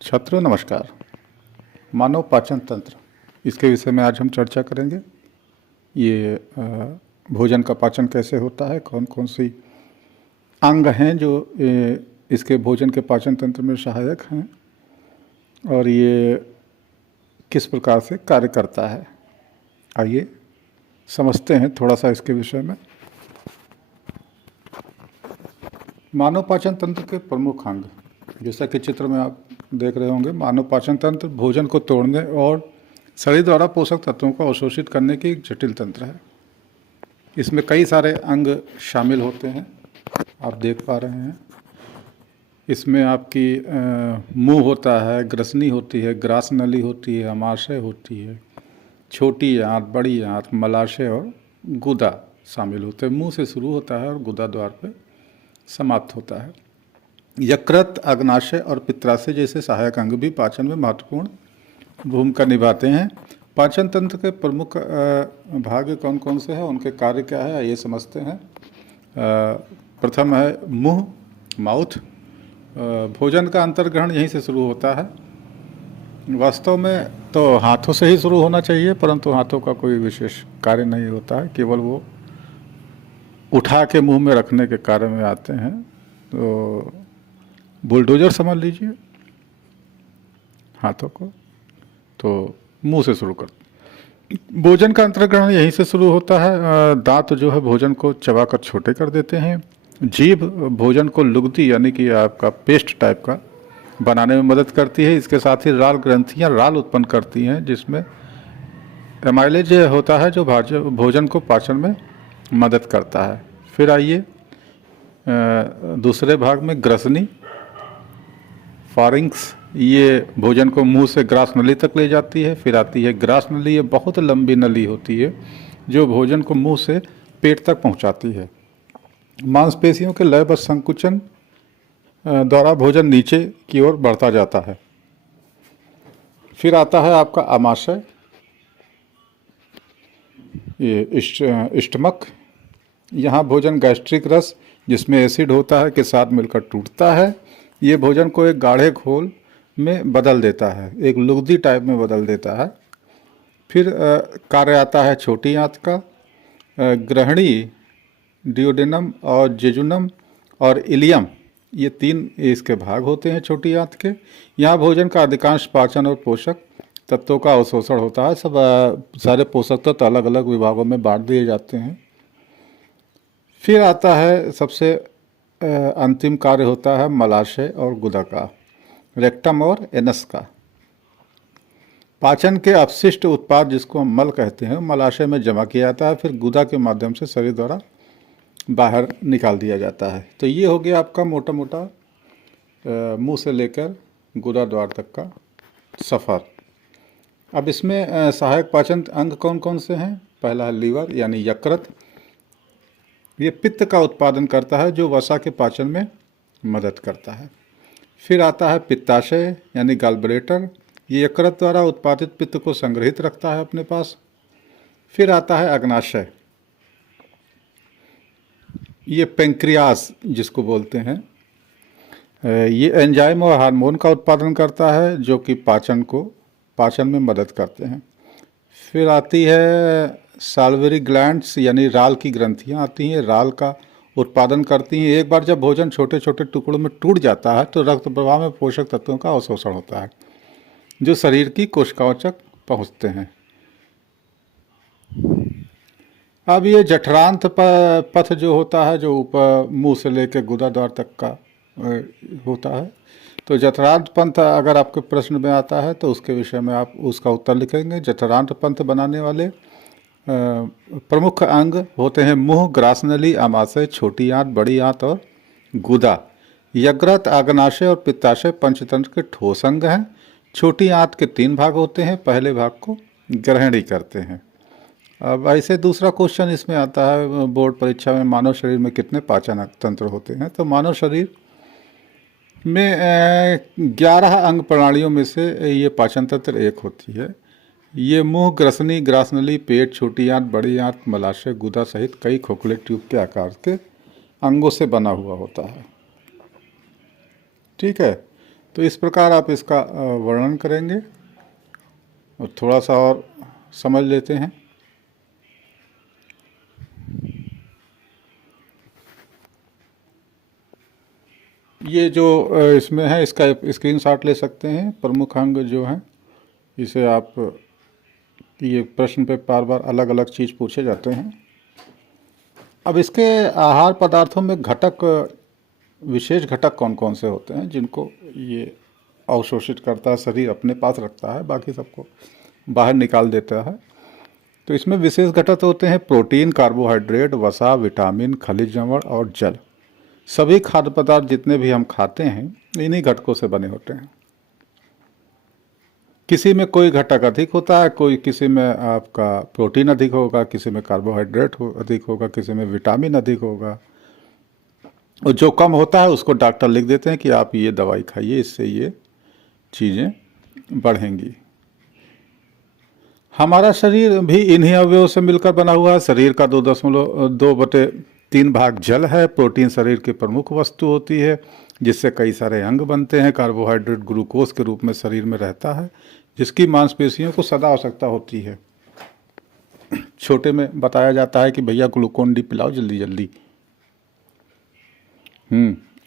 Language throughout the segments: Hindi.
छात्रों नमस्कार। मानव पाचन तंत्र, इसके विषय में आज हम चर्चा करेंगे। ये भोजन का पाचन कैसे होता है, कौन कौन सी अंग हैं जो इसके भोजन के पाचन तंत्र में सहायक हैं और ये किस प्रकार से कार्य करता है। आइए समझते हैं थोड़ा सा इसके विषय में। मानव पाचन तंत्र के प्रमुख अंग, जैसा कि चित्र में आप देख रहे होंगे, मानव पाचन तंत्र भोजन को तोड़ने और शरीर द्वारा पोषक तत्वों को अवशोषित करने की एक जटिल तंत्र है। इसमें कई सारे अंग शामिल होते हैं, आप देख पा रहे हैं। इसमें आपकी मुंह होता है, ग्रसनी होती है, ग्रास नली होती है, अमाशय होती है, छोटी आंत, बड़ी आंत, मलाशय और गुदा शामिल होते हैं। मुंह से शुरू होता है और गुदा द्वार पर समाप्त होता है। यकृत, अग्नाशय और पित्राशय जैसे सहायक अंग भी पाचन में महत्वपूर्ण भूमिका निभाते हैं। पाचन तंत्र के प्रमुख भाग कौन कौन से हैं, उनके कार्य क्या है, ये समझते हैं। प्रथम है मुंह, माउथ। भोजन का अंतर्ग्रहण यहीं से शुरू होता है। वास्तव में तो हाथों से ही शुरू होना चाहिए, परंतु हाथों का कोई विशेष कार्य नहीं होता है, केवल वो उठा के मुंह में रखने के कार्य में आते हैं। तो बुलडोजर समझ लीजिए हाथों को, तो मुंह से शुरू कर। भोजन का अंतर्ग्रहण यहीं से शुरू होता है। दांत जो है भोजन को चबाकर छोटे कर देते हैं। जीभ भोजन को लुगदी यानी कि आपका पेस्ट टाइप का बनाने में मदद करती है। इसके साथ ही राल ग्रंथियां राल उत्पन्न करती हैं, जिसमें एमाइलेज होता है जो भोजन को पाचन में मदद करता है। फिर आइए दूसरे भाग में ग्रसनी, फारिंक्स, ये भोजन को मुंह से ग्रास नली तक ले जाती है। फिर आती है ग्रास नली, ये बहुत लंबी नली होती है जो भोजन को मुंह से पेट तक पहुंचाती है। मांसपेशियों के लयबद्ध संकुचन द्वारा भोजन नीचे की ओर बढ़ता जाता है। फिर आता है आपका आमाशय, ये स्टमक। यहाँ भोजन गैस्ट्रिक रस, जिसमें एसिड होता है, के साथ मिलकर टूटता है। ये भोजन को एक गाढ़े घोल में बदल देता है, एक लुगदी टाइप में बदल देता है। फिर कार्य आता है छोटी आंत का। ग्रहणी, डियोडेनम और जेजुनम और इलियम, ये तीन इसके भाग होते हैं छोटी आंत के। यहाँ भोजन का अधिकांश पाचन और पोषक तत्वों का अवशोषण होता है। सब सारे पोषक तत्व अलग अलग विभागों में बांट दिए जाते हैं। फिर आता है सबसे अंतिम कार्य होता है मलाशय और गुदा का, रेक्टम और एनस का। पाचन के अपशिष्ट उत्पाद, जिसको हम मल कहते हैं, मलाशय में जमा किया जाता है, फिर गुदा के माध्यम से शरीर द्वारा बाहर निकाल दिया जाता है। तो ये हो गया आपका मोटा मोटा मुंह से लेकर गुदा द्वार तक का सफ़र। अब इसमें सहायक पाचन अंग कौन कौन से हैं। पहला है लीवर यानी यकृत, ये पित्त का उत्पादन करता है जो वसा के पाचन में मदद करता है। फिर आता है पित्ताशय यानी गॉलब्लैडर, ये यकृत द्वारा उत्पादित पित्त को संग्रहित रखता है अपने पास। फिर आता है अग्नाशय, ये पेंक्रियास जिसको बोलते हैं, ये एंजाइम और हार्मोन का उत्पादन करता है जो कि पाचन में मदद करते हैं। फिर आती है साल्वरी ग्लैंड्स यानी राल की ग्रंथियाँ आती हैं, राल का उत्पादन करती हैं। एक बार जब भोजन छोटे छोटे टुकड़ों में टूट जाता है तो रक्त प्रवाह में पोषक तत्वों का अवशोषण होता है जो शरीर की कोशिकाओं तक पहुँचते हैं। अब ये जठरांत पथ जो होता है, जो ऊपर मुंह से लेकर गुदा द्वार तक का होता है, तो जठरांत पंथ अगर आपके प्रश्न में आता है तो उसके विषय में आप उसका उत्तर लिखेंगे। जठरांत पंथ बनाने वाले प्रमुख अंग होते हैं मुंह, ग्रास नली, आमाशय, छोटी आंत, बड़ी आंत और गुदा। यकृत, अग्नाशय और पित्ताशय पंचतंत्र के ठोस अंग हैं। छोटी आंत के 3 भाग होते हैं, पहले भाग को ग्रहणी करते हैं। अब ऐसे दूसरा क्वेश्चन इसमें आता है बोर्ड परीक्षा में, मानव शरीर में कितने पाचन तंत्र होते हैं। तो मानव शरीर में 11 अंग प्रणालियों में से ये पाचन तंत्र एक होती है। ये मुंह, ग्रसनी, ग्रासनली, पेट, छोटी आंत, बड़ी आंत, मलाशय, गुदा सहित कई खोखले ट्यूब के आकार के अंगों से बना हुआ होता है। ठीक है। तो इस प्रकार आप इसका वर्णन करेंगे और थोड़ा सा और समझ लेते हैं। ये जो इसमें है, इसका स्क्रीनशॉट ले सकते हैं। प्रमुख अंग जो है, इसे आप, ये प्रश्न पे बार बार अलग अलग चीज़ पूछे जाते हैं। अब इसके आहार पदार्थों में घटक, विशेष घटक कौन कौन से होते हैं जिनको ये अवशोषित करता है, शरीर अपने पास रखता है, बाकी सबको बाहर निकाल देता है। तो इसमें विशेष घटक होते हैं प्रोटीन, कार्बोहाइड्रेट, वसा, विटामिन, खनिज लवण और जल। सभी खाद्य पदार्थ जितने भी हम खाते हैं इन्हीं घटकों से बने होते हैं। किसी में कोई घटक अधिक होता है, कोई किसी में आपका प्रोटीन अधिक होगा, किसी में कार्बोहाइड्रेट अधिक होगा, किसी में विटामिन अधिक होगा, और जो कम होता है उसको डॉक्टर लिख देते हैं कि आप ये दवाई खाइए, इससे ये चीज़ें बढ़ेंगी। हमारा शरीर भी इन्हीं अवयवों से मिलकर बना हुआ है। शरीर का 2.2/3 भाग जल है। प्रोटीन शरीर की प्रमुख वस्तु होती है जिससे कई सारे अंग बनते हैं। कार्बोहाइड्रेट ग्लूकोज के रूप में शरीर में रहता है जिसकी मांसपेशियों को सदा आवश्यकता होती है। छोटे में बताया जाता है कि भैया ग्लूकोन डी पिलाओ जल्दी जल्दी।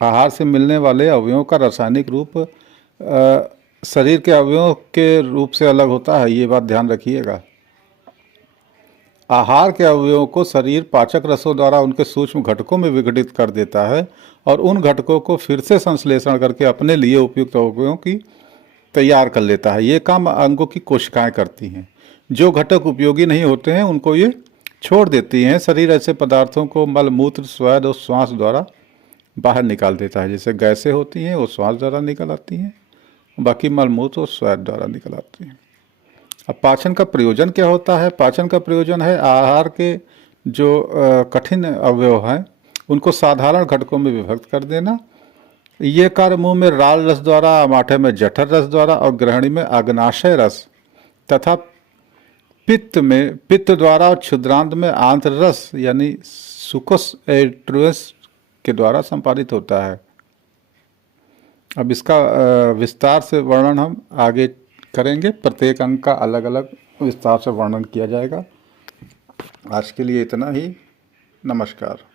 आहार से मिलने वाले अवयवों का रासायनिक रूप शरीर के अवयवों के रूप से अलग होता है, ये बात ध्यान रखिएगा। आहार के अवयवों को शरीर पाचक रसों द्वारा उनके सूक्ष्म घटकों में विघटित कर देता है और उन घटकों को फिर से संश्लेषण करके अपने लिए उपयुक्त अवयवों की तैयार कर लेता है। ये काम अंगों की कोशिकाएं करती हैं। जो घटक उपयोगी नहीं होते हैं उनको ये छोड़ देती हैं। शरीर ऐसे पदार्थों को मल, मूत्र, स्वेद और श्वास द्वारा बाहर निकाल देता है। जैसे गैसें होती हैं वो श्वास द्वारा निकल आती हैं, बाकी मल, मूत्र और स्वेद द्वारा निकल आती हैं। अब पाचन का प्रयोजन क्या होता है? पाचन का प्रयोजन है आहार के जो कठिन अवयव हैं उनको साधारण घटकों में विभक्त कर देना। ये कार्य मुंह में राल रस द्वारा, माठे में जठर रस द्वारा और ग्रहणी में अग्नाशय रस तथा पित्त द्वारा और क्षुद्रांत में आंत्र रस यानी सुकस एट्रुस के द्वारा संपादित होता है। अब इसका विस्तार से वर्णन हम आगे करेंगे। प्रत्येक अंग का अलग अलग विस्तार से वर्णन किया जाएगा। आज के लिए इतना ही। नमस्कार।